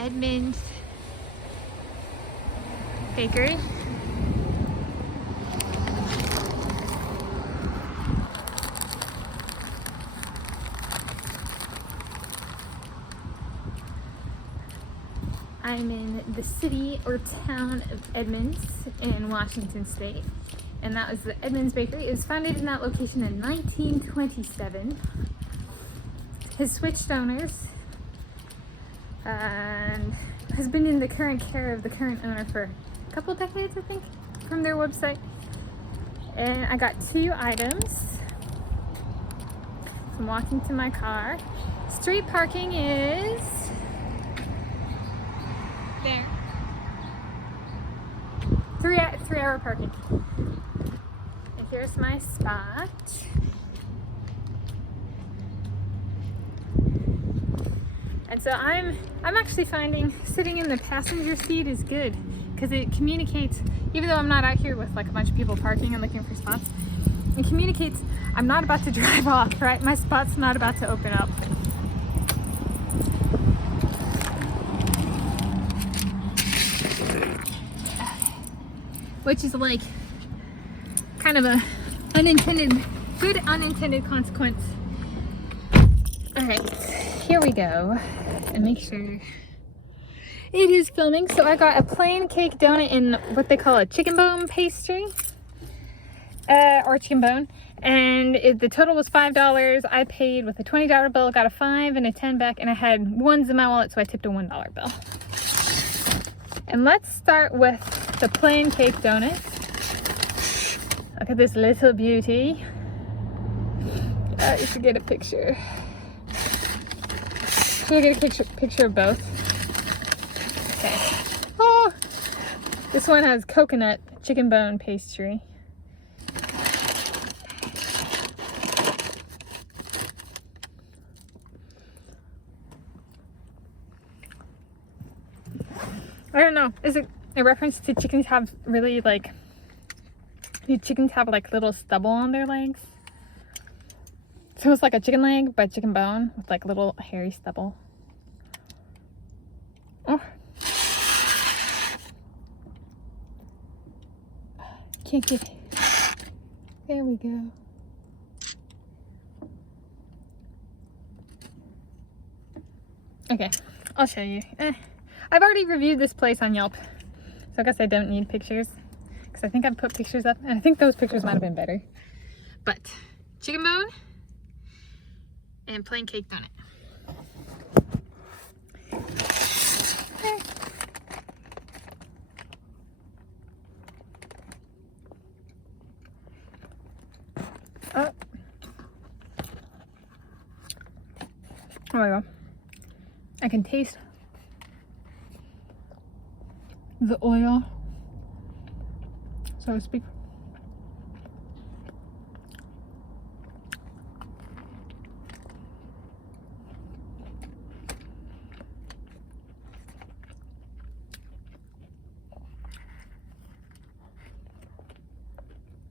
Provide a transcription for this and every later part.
Edmonds Bakery. I'm in the city or town of Edmonds in Washington State, and that was the Edmonds Bakery. It was founded in that location in 1927. Has switched owners and has been in the current care of the current owner for a couple decades, I think, from their website. And I got 2 items. So I'm walking to my car. Street parking is there. 3-hour parking. And here's my spot. And so I'm actually finding sitting in the passenger seat is good because it communicates, even though I'm not out here with like a bunch of people parking and looking for spots, it communicates I'm not about to drive off, right? My spot's not about to open up. Which is like kind of a good unintended consequence. All right, here we go. And make sure it is filming. So I got a plain cake donut in what they call a chicken bone pastry, or chicken bone, and the total was $5. I paid with a $20 bill, got a $5 and a $10 back, and I had ones in my wallet, so I tipped a $1 bill. And let's start with the plain cake donut. Look at this little beauty. You should get a picture. Can you get a picture of both? Okay. Oh, this one has coconut chicken bone pastry. I don't know. Is it a reference to chickens have really like? Do chickens have like little stubble on their legs? So it's like a chicken leg, but chicken bone with like little hairy stubble. Oh. Can't get it. There we go. Okay, I'll show you. I've already reviewed this place on Yelp, so I guess I don't need pictures. Because I think I've put pictures up, and I think those pictures might have been better. But chicken bone and plain cake donut. Oh. There we go. I can taste the oil, so to speak.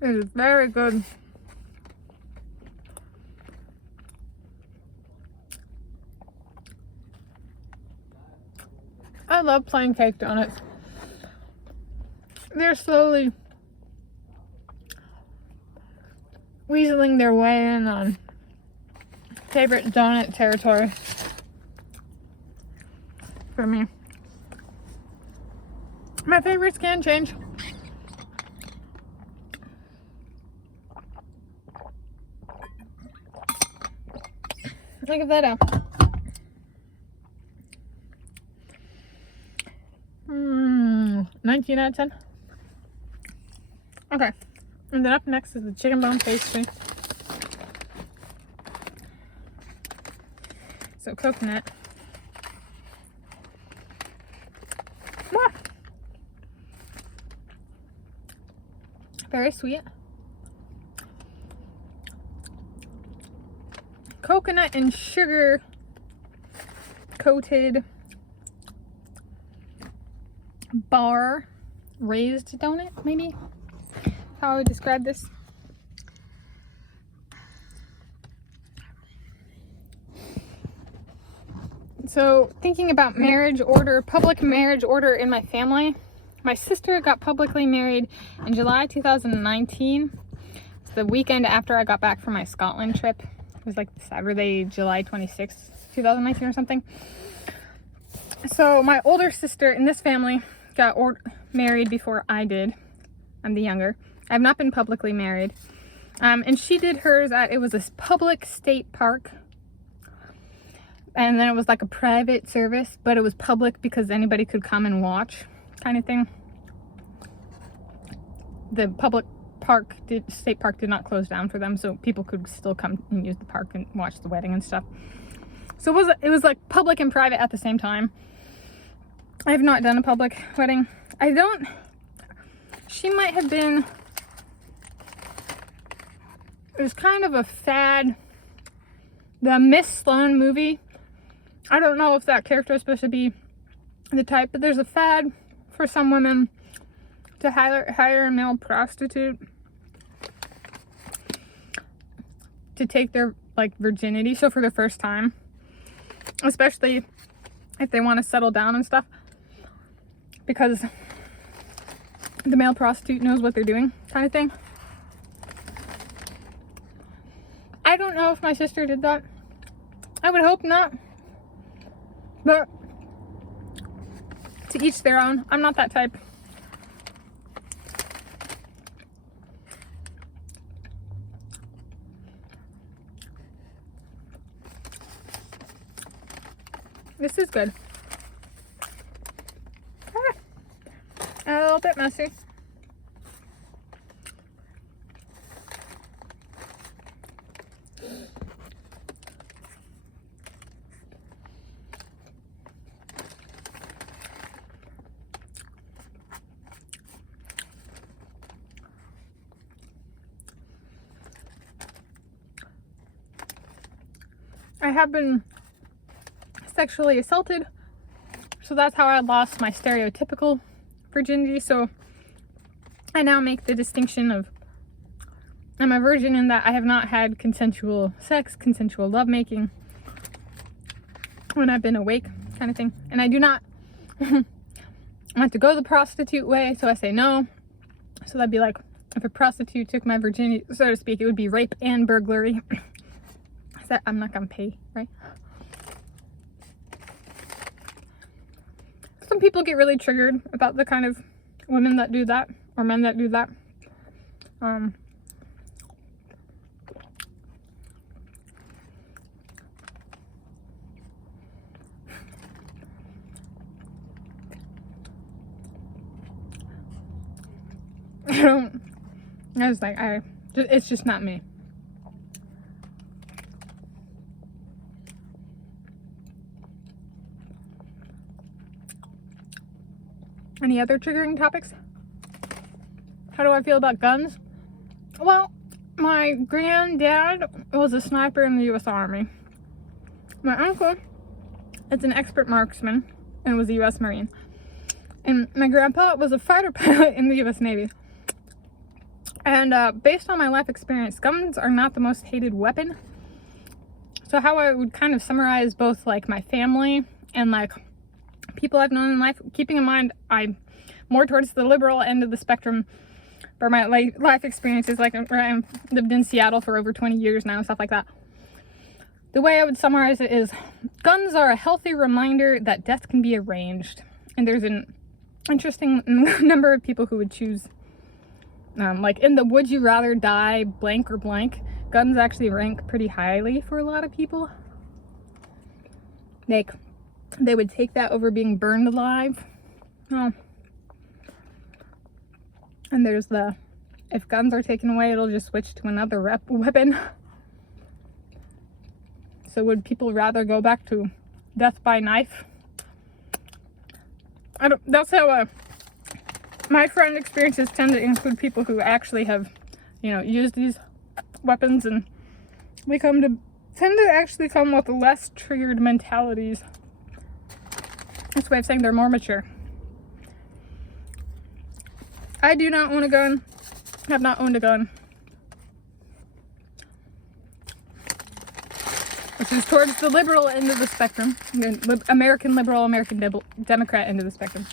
It is very good. I love plain cake donuts. They're slowly weaseling their way in on favorite donut territory for me. My favorites can change. I'll give that up. 19 out of 10. Okay, and then up next is the chicken bone pastry. So coconut. Ah. Very sweet. Coconut and sugar coated bar raised donut, maybe how I would describe this. So thinking about marriage order, public marriage order in my family, my sister got publicly married in July 2019. It's the weekend after I got back from my Scotland trip. It was like Saturday, July 26th, 2019 or something. So my older sister in this family got married before I did. I'm the younger. I've not been publicly married. And she did hers at, it was this public state park. And then it was like a private service, but it was public because anybody could come and watch, kind of thing. The public park, state park did not close down for them, so people could still come and use the park and watch the wedding and stuff. So it was like public and private at the same time. I have not done a public wedding. She might have been, it was kind of a fad. The Miss Sloane movie, I don't know if that character is supposed to be the type, but there's a fad for some women to hire a male prostitute to take their like virginity, so for the first time, especially if they want to settle down and stuff, because the male prostitute knows what they're doing, kind of thing. I don't know if my sister did that. I would hope not, but to each their own. I'm not that type. This is good. A little bit messy. I have been sexually assaulted, so that's how I lost my stereotypical virginity. So I now make the distinction of I'm a virgin in that I have not had consensual sex, consensual lovemaking when I've been awake, kind of thing. And I do not want to go the prostitute way, so I say no. So that'd be like if a prostitute took my virginity, so to speak, it would be rape and burglary. That I'm not gonna pay, right? Some people get really triggered about the kind of women that do that, or men that do that. I was like, it's just not me. Any other triggering topics? How do I feel about guns? Well, my granddad was a sniper in the U.S. Army. My uncle is an expert marksman and was a U.S. Marine. And my grandpa was a fighter pilot in the U.S. Navy. And based on my life experience, guns are not the most hated weapon. So how I would kind of summarize both like my family and like people I've known in life, keeping in mind I'm more towards the liberal end of the spectrum for my life experiences, like where I've lived in Seattle for over 20 years now, stuff like that. The way I would summarize it is guns are a healthy reminder that death can be arranged. And there's an interesting number of people who would choose, like in the would you rather die blank or blank, guns actually rank pretty highly for a lot of people. Like, they would take that over being burned alive. Oh. And there's the, if guns are taken away, it'll just switch to another weapon. So would people rather go back to death by knife? That's how my friend experiences tend to include people who actually have, used these weapons, and we tend to actually come with less triggered mentalities. That's a way of saying they're more mature. I do not own a gun. Have not owned a gun. which is towards the liberal end of the spectrum. American liberal, American Democrat end of the spectrum.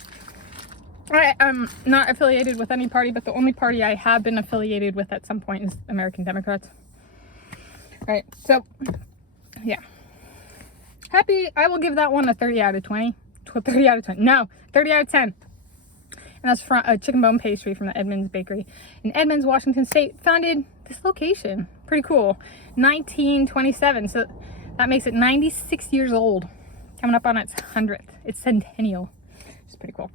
I'm not affiliated with any party, but the only party I have been affiliated with at some point is American Democrats. Right, so, yeah. Happy, I will give that one a 30 out of 20. 30 out of 20. No, 30 out of 10. And that's from a chicken bone pastry from the Edmonds Bakery in Edmonds, Washington State. Founded this location. Pretty cool. 1927. So that makes it 96 years old. Coming up on its 100th. It's centennial. It's pretty cool.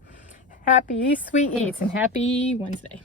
Happy sweet eats and happy Wednesday.